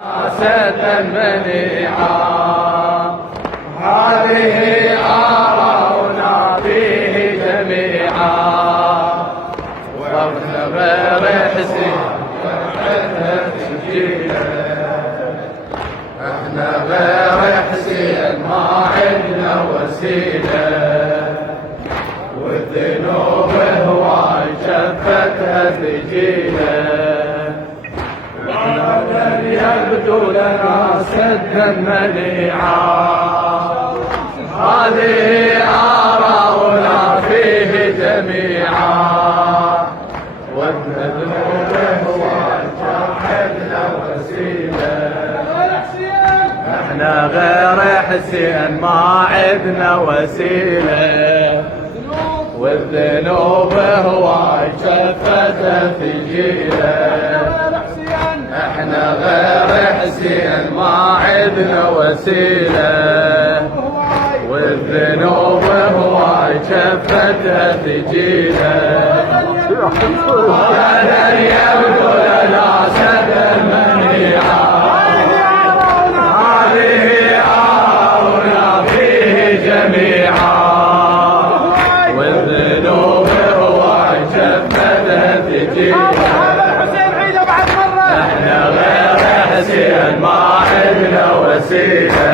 سدا منيعا هذه آراؤنا فيه جميعا وابن غير حسين احنا غير حسين ما عندنا وسيله والذنوب هواي شفتها ثقيله يبدو لنا سدا منيعا هذه آراؤنا فيه جميعا والذنوب هو جاحدنا وسيلة احنا غير حسين ما عدنا وسيلة والذنوب هو شفتها ثقيلة احنا غير حسين ما عدنا وسيلة والذنوب هو شفتها ثقيلة هذا يبدو لنا سدا منيعا هذه آراؤنا فيه جميعا والذنوب هو شفتها ثقيلة احنا غير حسين ما عندنا وسيلة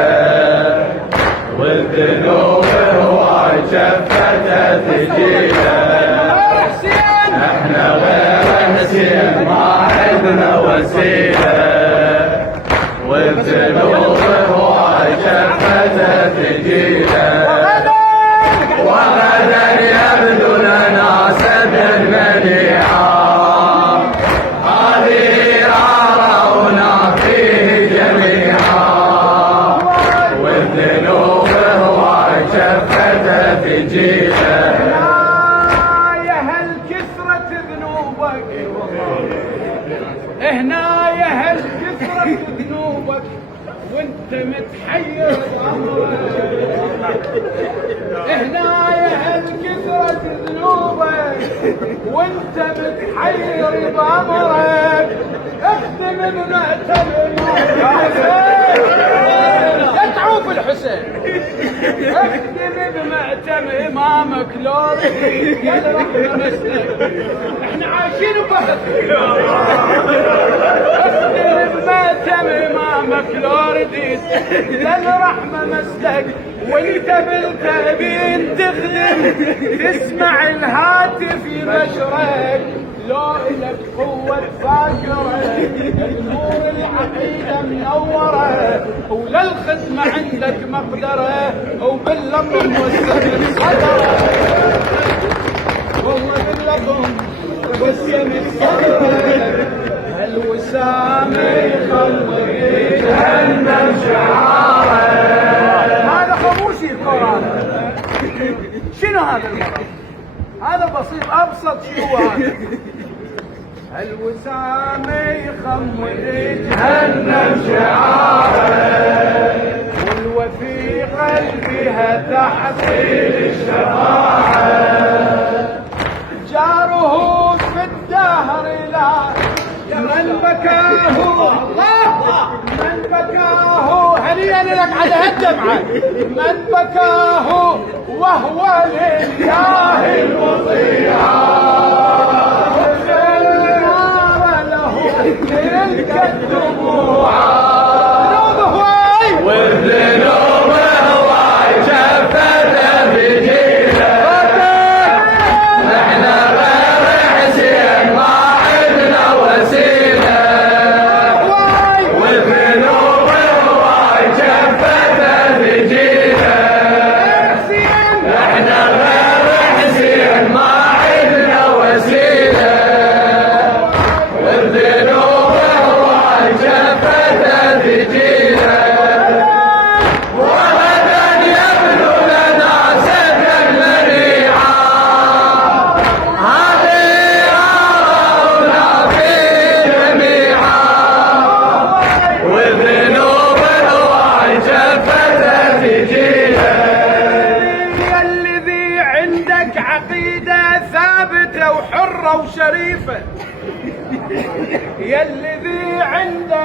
والذنوب هو شفتها ثقيلة احنا غير حسين ما عندنا وسيلة والذنوب هو شفتها ثقيلة وغدا يبدو لنا سدا منيعا هنا يا هل كثرة ذنوبك وانت متحير بأمرك هنا يا هل كثرة ذنوبك وانت متحير بأمرك اخدم بمأتم لا تعوف الحسين اخدم بمأتم امامك لو يا رحمة مسلك احنا عايشين ببهت اخدم امامك لو رديت للرحمة مسلك وانت بالتأبين تخدم تسمع الهاتف يبشرك لو إلك قوة فاكرة النور العقيدة منورة وللخدمة عندك مقدرة وباللطم والسم صدرة والله باللطم والسم صدرة الوسام يخلق جهنم شعاره هذا خموسي القرآن شنو هذا المرض؟ هذا بسيط ابسط شيء هو هذا الوسام يخمر جهنم شعاره والوفي قلبها تحصيل الشفاعه جاره في الدهر لا من بكاه الله من بكاه هنيئا لك على هالدمعه من بكاه وهو لله المطيع والنار له تلك الدموع والذنوب هواي شفتها ثقيلة احنا غير حسين ما عندنا وسيلة والذنوب هواي شفتها ثقيلة احنا غير حسين ما عندنا وسيلة والذنوب هواي شفتها ثقيلة وحرة وشريفة يا الذي عندك